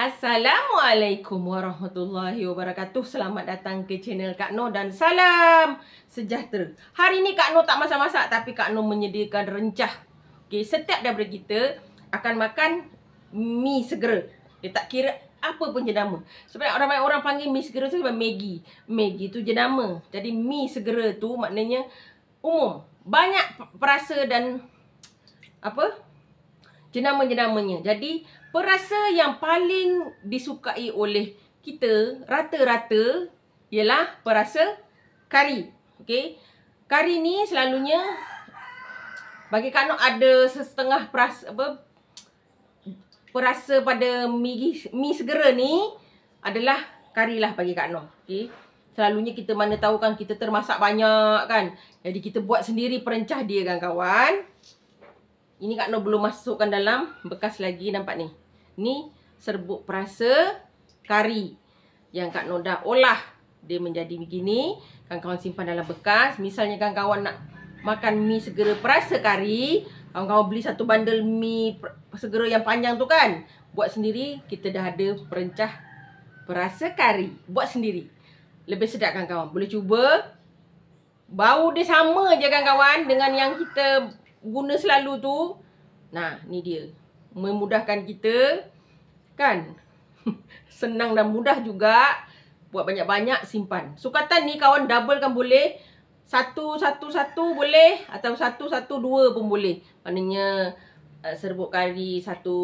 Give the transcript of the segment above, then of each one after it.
Assalamualaikum warahmatullahi wabarakatuh. Selamat datang ke channel Kak Noh dan salam sejahtera. Hari ni Kak Noh tak masak-masak, tapi Kak Noh menyediakan rencah. Okay, setiap daripada kita akan makan mi segera. Dia tak kira apa pun jenama. Sebab ramai orang panggil mi segera tu sebab Maggi. Maggi tu jenama. Jadi mi segera tu maknanya umum. Banyak perasa dan jenama-jenamanya. Jadi perasa yang paling disukai oleh kita rata-rata ialah perasa kari. Okey. Kari ni selalunya bagi Kak Noh ada setengah perasa pada mi segera ni adalah kari lah bagi Kak Noh. Okey. Selalunya kita mana tahu kan kita termasak banyak kan. Jadi kita buat sendiri perencah dia kan kawan. Ini Kak Noh belum masukkan dalam bekas lagi, nampak ni. Ni serbuk perasa kari yang Kak Noh dah olah. Dia menjadi begini. Kawan-kawan simpan dalam bekas. Misalnya kawan-kawan nak makan mi segera perasa kari, kawan-kawan beli satu bandel mi segera yang panjang tu kan. Buat sendiri, kita dah ada perencah perasa kari. Buat sendiri. Lebih sedap kawan-kawan. Boleh cuba. Bau dia sama je kawan-kawan dengan yang kita guna selalu tu. Nah, ni dia. Memudahkan kita. Kan? Senang dan mudah juga. Buat banyak-banyak, simpan. Sukatan ni kawan doublekan boleh. Satu boleh. Atau dua pun boleh. Maknanya serbuk kari satu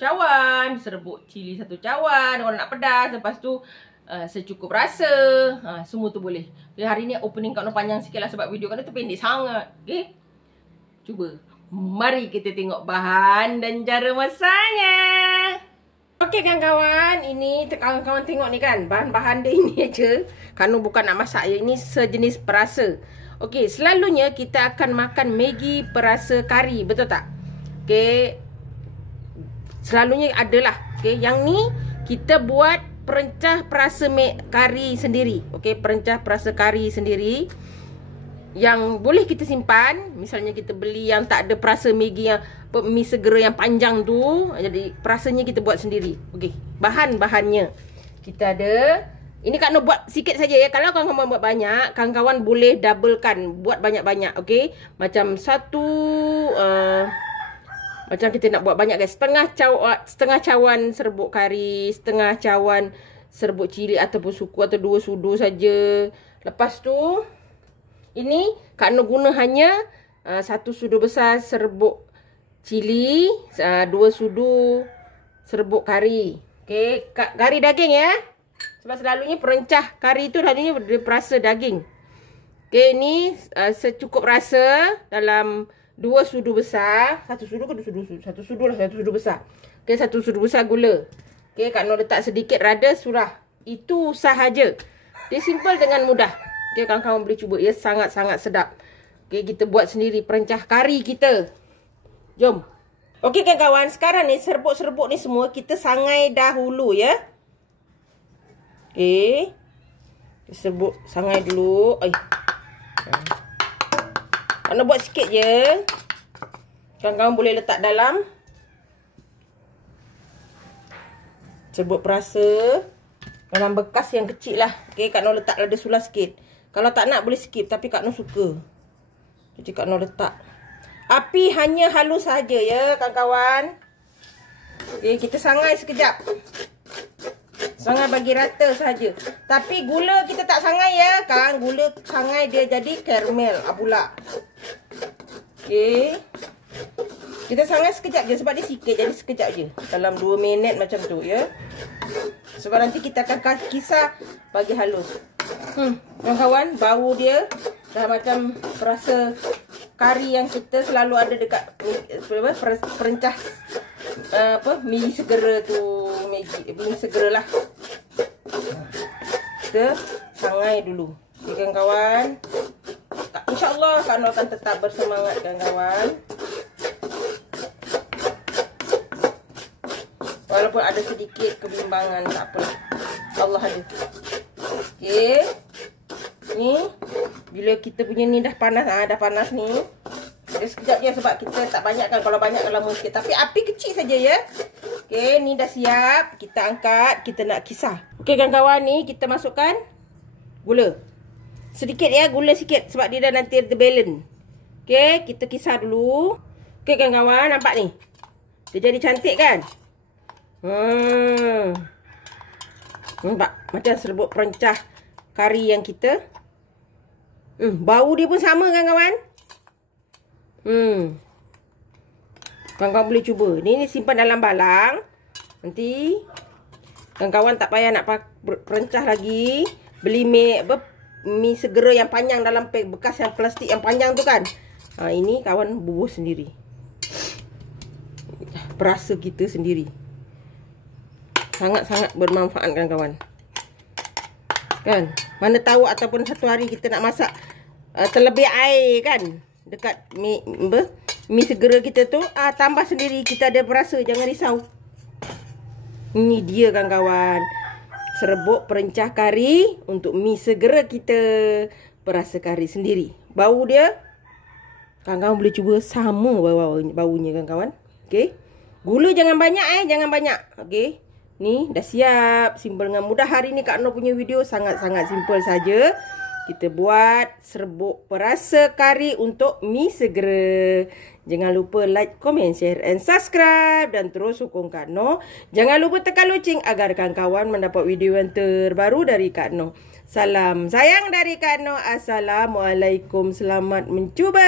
cawan. Serbuk cili satu cawan. Orang nak pedas. Lepas tu secukup rasa. Semua tu boleh. Okay, hari ni opening Kak Noh panjang sikit lah. Sebab video Kak Noh tu pendek sangat. Okay? Cuba. Mari kita tengok bahan dan cara masaknya. Okey kawan-kawan, ini kawan-kawan tengok ni kan. Bahan-bahan dia ini aja. Kak Noh bukan nak masak ya. Ini sejenis perasa. Okey, selalunya kita akan makan Maggi perasa kari, betul tak? Okey. Selalunya adalah. Okey, yang ni kita buat perencah perasa kari sendiri. Okey, perencah perasa kari sendiri. Yang boleh kita simpan. Misalnya kita beli yang tak ada perasa Maggi yang mi segera yang panjang tu. Jadi perasanya kita buat sendiri. Okey, bahan-bahannya kita ada. Ini Kak Noh buat sikit saja ya. Kalau kawan-kawan buat banyak, kawan-kawan boleh doublekan, buat banyak-banyak. Okey, macam macam kita nak buat banyak guys. Setengah cawan serbuk kari, setengah cawan serbuk cili ataupun suku atau 2 sudu saja. Lepas tu ini Kak Noh guna hanya 1 sudu besar serbuk cili, 2 sudu serbuk kari. Okey, kari daging ya. Sebab selalunya perencah kari tu selalunya perasa daging. Okey, ni secukup rasa dalam 2 sudu besar. 1 sudu ke 2 sudu? 1 sudu lah, 1 sudu besar. Okey, 1 sudu besar gula. Okey, Kak Noh letak sedikit rada surah. Itu sahaja. Dia simple dengan mudah. Okey, kawan-kawan boleh cuba. Ia sangat-sangat sedap. Okey, kita buat sendiri perencah kari kita. Jom. Okey kawan-kawan, sekarang ni serbuk-serbuk ni semua kita sangai dahulu ya. Okey. Serbuk sangai dulu. Kena buat sikit je. Kawan-kawan boleh letak dalam serbuk perasa. Dalam bekas yang kecil lah. Okey, Kak Noh letak rada sulah sikit. Kalau tak nak boleh skip, tapi Kak Noh suka. Jadi Kak Noh letak. Api hanya halus saja ya kawan-kawan. Okey, kita sangai sekejap. Sangai bagi rata saja. Tapi gula kita tak sangai ya kan. Gula sangai dia jadi karamel pula. Okey. Kita sangai sekejap je sebab dia sikit, jadi sekejap je. Dalam 2 minit macam tu ya. Sebab nanti kita akan kisar bagi halus. Kawan-kawan, bau dia dah macam perasa kari yang kita selalu ada dekat perencah mi segera tu. Mi segera lah. Kita sangai dulu. Okay, kawan-kawan. InsyaAllah Kak Noh akan tetap bersemangat kawan-kawan. Walaupun ada sedikit kebimbangan, tak apa. Allah ada. Okey. Ni bila kita punya ni dah panas, dah panas ni. Dia sekejap je sebab kita tak banyak kan. Kalau banyak lama sikit. Tapi api kecil saja ya. Okey, ni dah siap. Kita angkat, kita nak kisar. Okey kawan-kawan, ni kita masukkan gula. Sedikit ya, gula sikit sebab dia dah nanti terbalance. Okey, kita kisar dulu. Okey kawan-kawan, nampak ni? Dia jadi cantik kan? Nampak macam serbuk perencah kari yang kita. Bau dia pun sama kan kawan? Kawan-kawan boleh cuba. Ni simpan dalam balang. Nanti kawan-kawan tak payah nak perencah lagi. Beli mi segera yang panjang dalam bekas yang plastik yang panjang tu kan. Ini kawan bubuh sendiri. Perasa kita sendiri. Sangat-sangat bermanfaat kawan-kawan. Kan? Mana tahu ataupun satu hari kita nak masak terlebih air kan. Dekat mi segera kita tu, tambah sendiri, kita ada perasa, jangan risau. Ini dia kawan-kawan, serbuk perencah kari untuk mi segera kita. Perasa kari sendiri. Bau dia, kawan-kawan boleh cuba, sama baunya kawan-kawan. Okey. Gula jangan banyak jangan banyak. Okey. Ni dah siap, simple dengan mudah. Hari ni Kak Noh punya video sangat-sangat simple saja. Kita buat serbuk perasa kari untuk mi segera. Jangan lupa like, komen, share and subscribe. Dan terus sokong Kak Noh. Jangan lupa tekan loceng agar kawan-kawan mendapat video yang terbaru dari Kak Noh. Salam sayang dari Kak Noh. Assalamualaikum. Selamat mencuba.